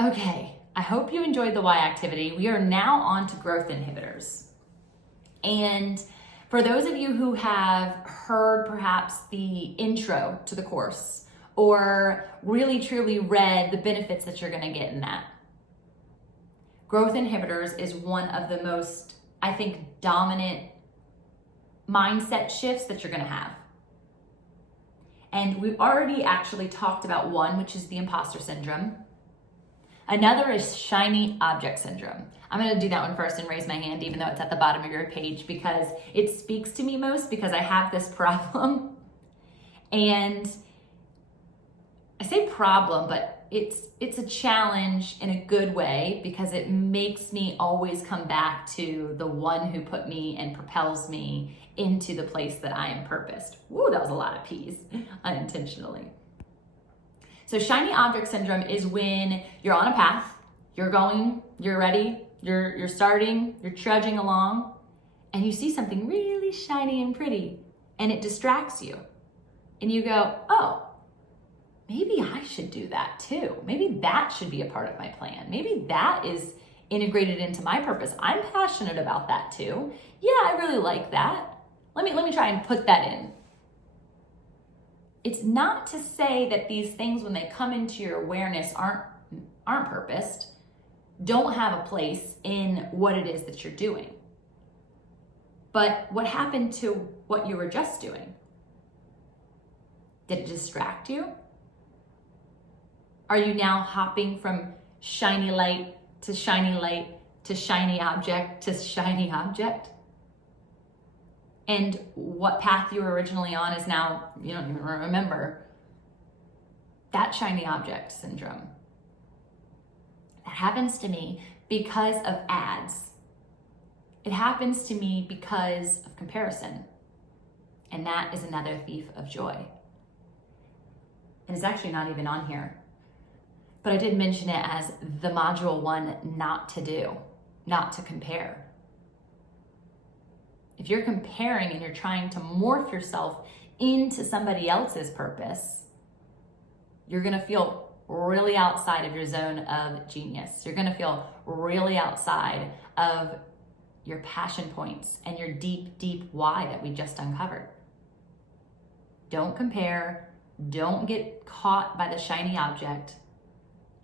Okay, I hope you enjoyed the why activity. We are now on to growth inhibitors. And for those of you who have heard perhaps the intro to the course or really truly read the benefits that you're going to get in that, growth inhibitors is one of the most, I think, dominant mindset shifts that you're going to have. And we've already actually talked about one, which is the imposter syndrome. Another is shiny object syndrome. I'm going to do that one first and raise my hand, even though it's at the bottom of your page, because it speaks to me most because I have this problem. And I say problem, but it's a challenge in a good way because it makes me always come back to the one who put me and propels me into the place that I am purposed. Woo, that was a lot of P's unintentionally. So shiny object syndrome is when you're on a path, you're going, you're ready, you're starting, you're trudging along, and you see something really shiny and pretty, and it distracts you. And you go, oh, maybe I should do that too. Maybe that should be a part of my plan. Maybe that is integrated into my purpose. I'm passionate about that too. Yeah, I really like that. Let me try and put that in. It's not to say that these things, when they come into your awareness, aren't purposed, don't have a place in what it is that you're doing. But what happened to what you were just doing? Did it distract you? Are you now hopping from shiny light to shiny light to shiny object to shiny object? And what path you were originally on is now, you don't even remember. That shiny object syndrome. That happens to me because of ads. It happens to me because of comparison. And that is another thief of joy. And it's actually not even on here. But I did mention it as the module 1 not to do, not to compare. If you're comparing and you're trying to morph yourself into somebody else's purpose, you're gonna feel really outside of your zone of genius. You're gonna feel really outside of your passion points and your deep, deep why that we just uncovered. Don't compare. Don't get caught by the shiny object.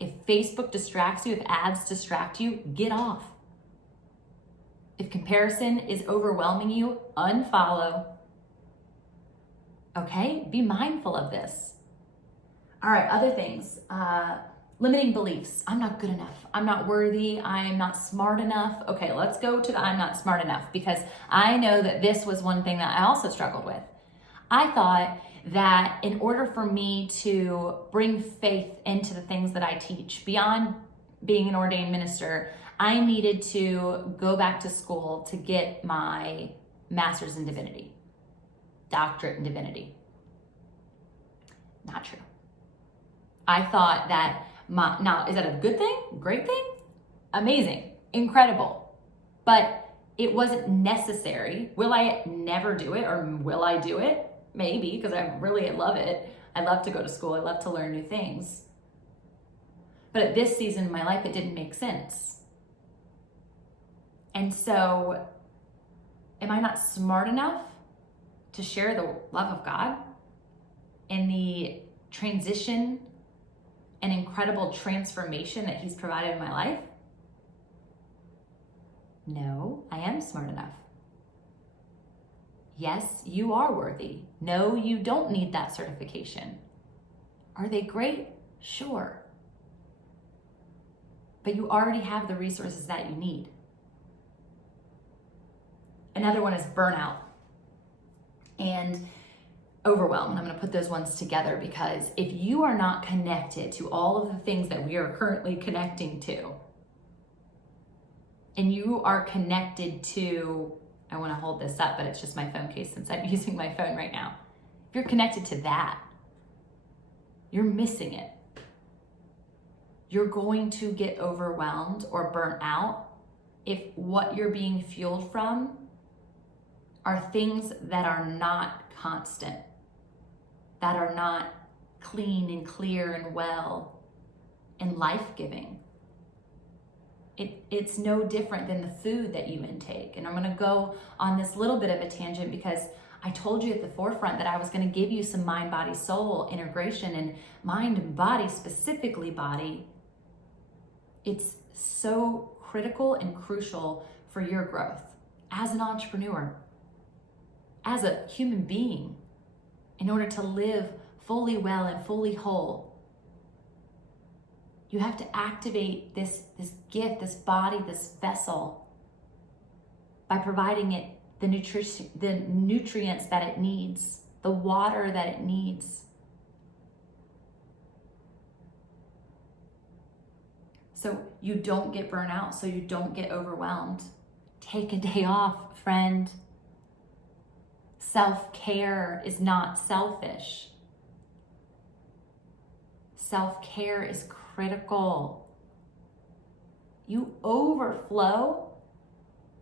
If Facebook distracts you, if ads distract you, get off. If comparison is overwhelming you, unfollow. Okay, be mindful of this. All right, other things. Limiting beliefs. I'm not good enough. I'm not worthy. I'm not smart enough. Okay, let's go to the I'm not smart enough, because I know that this was one thing that I also struggled with. I thought that in order for me to bring faith into the things that I teach, beyond being an ordained minister, I needed to go back to school to get my master's in divinity, doctorate in divinity. Not true. I thought that now, is that a good thing? Great thing? Amazing, incredible. But it wasn't necessary. Will I never do it, or will I do it? Maybe, because I really love it. I love to go to school. I love to learn new things. But at this season in my life, it didn't make sense. And so, am I not smart enough to share the love of God and the transition and incredible transformation that He's provided in my life? No, I am smart enough. Yes, you are worthy. No, you don't need that certification. Are they great? Sure. But you already have the resources that you need. Another one is burnout and overwhelm. And I'm going to put those ones together, because if you are not connected to all of the things that we are currently connecting to, and you are connected to, I want to hold this up, but it's just my phone case since I'm using my phone right now. If you're connected to that, you're missing it. You're going to get overwhelmed or burnt out if what you're being fueled from are things that are not constant, that are not clean and clear and well, and life-giving. It's no different than the food that you intake. And I'm going to go on this little bit of a tangent because I told you at the forefront that I was going to give you some mind, body, soul integration, and mind and body, specifically body. It's so critical and crucial for your growth as an entrepreneur, as a human being, in order to live fully well and fully whole. You have to activate this gift, this body, this vessel, by providing it the nutrients that it needs, the water that it needs. So you don't get burnt out, so you don't get overwhelmed. Take a day off, friend. Self-care is not selfish. Self-care is critical. You overflow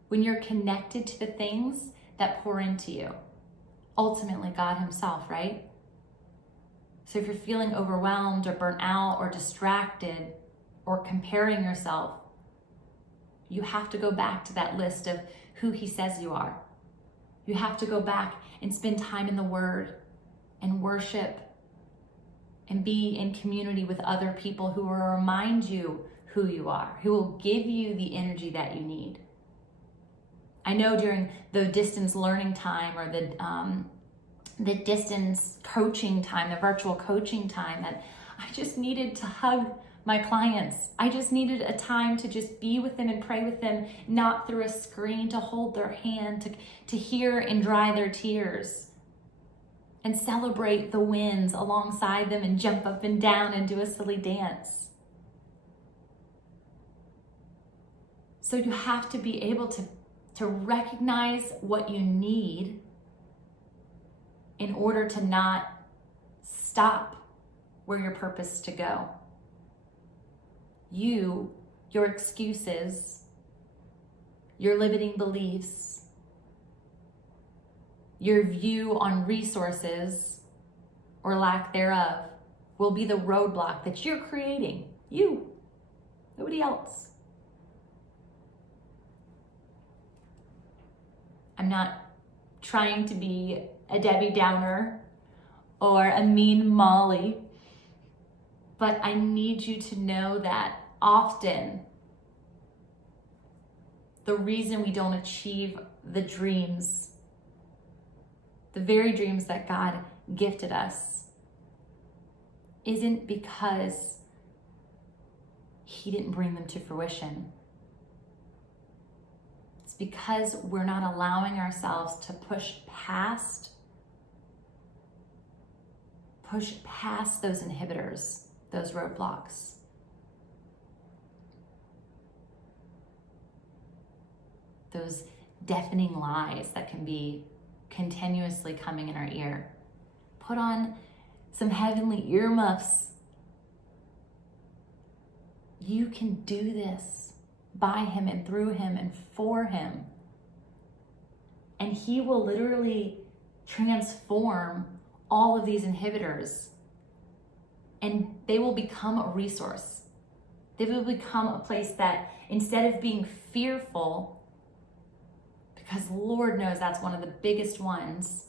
when you're connected to the things that pour into you. Ultimately, God Himself, right? So if you're feeling overwhelmed or burnt out or distracted or comparing yourself, you have to go back to that list of who He says you are. You have to go back and spend time in the Word and worship and be in community with other people who will remind you who you are, who will give you the energy that you need. I know during the distance learning time or the distance coaching time, the virtual coaching time, that I just needed to hug my clients. I just needed a time to just be with them and pray with them, not through a screen, to hold their hand, to hear and dry their tears, and celebrate the wins alongside them and jump up and down and do a silly dance. So you have to be able to recognize what you need in order to not stop where your purpose is to go. Your excuses, your limiting beliefs, your view on resources or lack thereof will be the roadblock that you're creating. You, nobody else. I'm not trying to be a Debbie Downer or a mean Molly, but I need you to know that often the reason we don't achieve the dreams, the very dreams that God gifted us, isn't because He didn't bring them to fruition. It's because we're not allowing ourselves to push past those inhibitors, those roadblocks. Those deafening lies that can be continuously coming in our ear. Put on some heavenly earmuffs. You can do this by Him and through Him and for Him. And He will literally transform all of these inhibitors, and they will become a resource. They will become a place that, instead of being fearful, because Lord knows that's one of the biggest ones,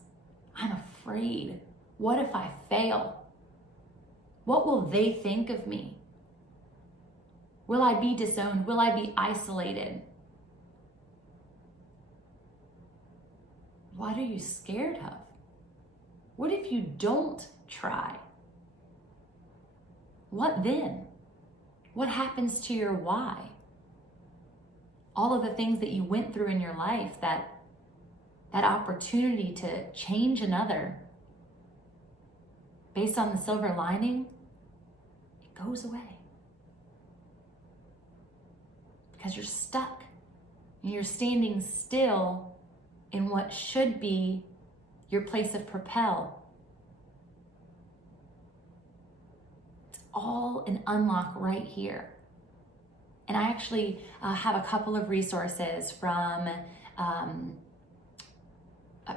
I'm afraid. What if I fail? What will they think of me? Will I be disowned? Will I be isolated? What are you scared of? What if you don't try? What then? What happens to your why? All of the things that you went through in your life, that opportunity to change another based on the silver lining, it goes away. Because you're stuck and you're standing still in what should be your place of propel. It's all an unlock right here. And I actually have a couple of resources from a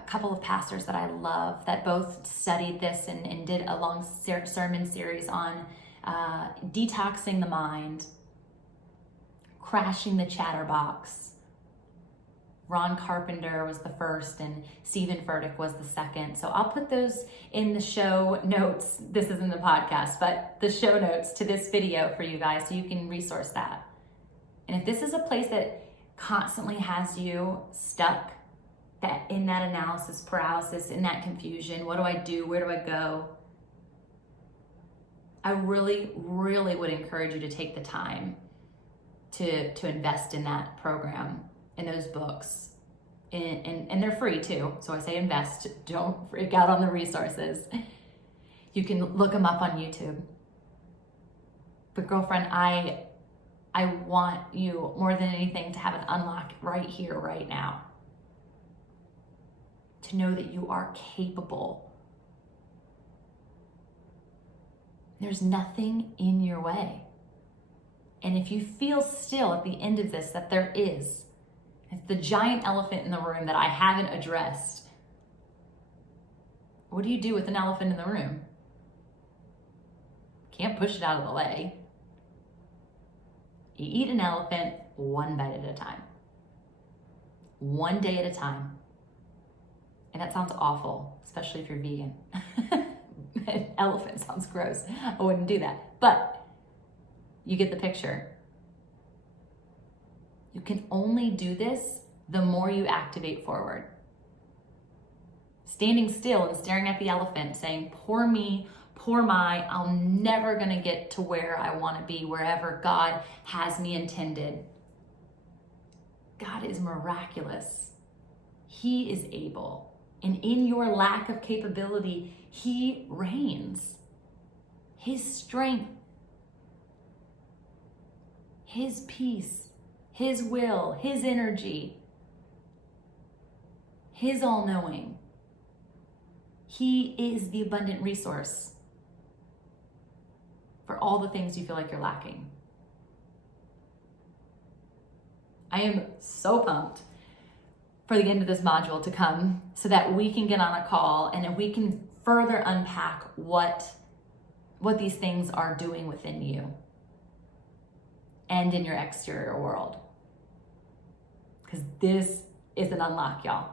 couple of pastors that I love that both studied this and did a long sermon series on detoxing the mind, crashing the chatterbox. Ron Carpenter was the first and Stephen Furtick was the second. So I'll put those in the show notes. This isn't the podcast, but the show notes to this video for you guys so you can resource that. And if this is a place that constantly has you stuck in that analysis paralysis, in that confusion, what do I do? Where do I go? I really, really would encourage you to take the time to invest in that program, in those books. And they're free too. So I say invest, don't freak out on the resources. You can look them up on YouTube. But girlfriend, I want you more than anything to have an unlock right here, right now. To know that you are capable. There's nothing in your way. And if you feel still at the end of this that there is, it's the giant elephant in the room that I haven't addressed. What do you do with an elephant in the room? Can't push it out of the way. You eat an elephant one bite at a time. One day at a time. And that sounds awful, especially if you're vegan. An elephant sounds gross. I wouldn't do that. But you get the picture. You can only do this the more you activate forward. Standing still and staring at the elephant saying, poor me, poor my, I'm never gonna get to where I wanna be, wherever God has me intended. God is miraculous. He is able. And in your lack of capability, He reigns. His strength, His peace, His will, His energy, His all-knowing. He is the abundant resource for all the things you feel like you're lacking. I am so pumped for the end of this module to come so that we can get on a call and we can further unpack what these things are doing within you and in your exterior world. Because this is an unlock, y'all.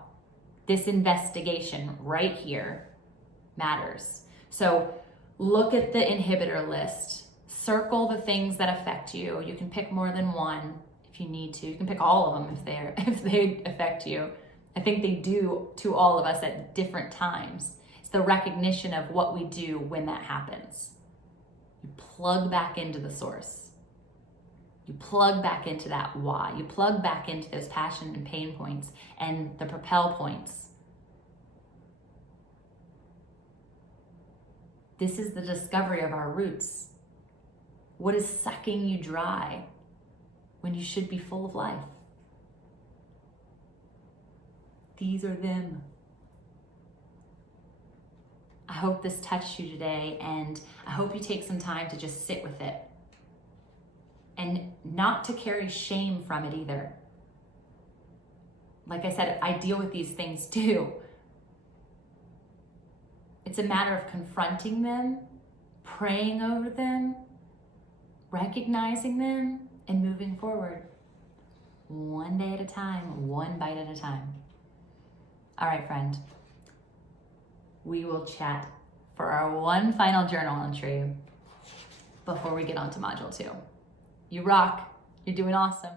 This investigation right here matters. So look at the inhibitor list. Circle the things that affect you. You can pick more than one if you need to. You can pick all of them if they affect you. I think they do to all of us at different times. It's the recognition of what we do when that happens. You plug back into the source. You plug back into that why. You plug back into those passion and pain points and the propel points. This is the discovery of our roots. What is sucking you dry when you should be full of life? These are them. I hope this touched you today, and I hope you take some time to just sit with it. And not to carry shame from it either. Like I said, I deal with these things too. It's a matter of confronting them, praying over them, recognizing them, and moving forward. One day at a time, one bite at a time. All right, friend. We will chat for our one final journal entry before we get on to module 2. You rock. You're doing awesome.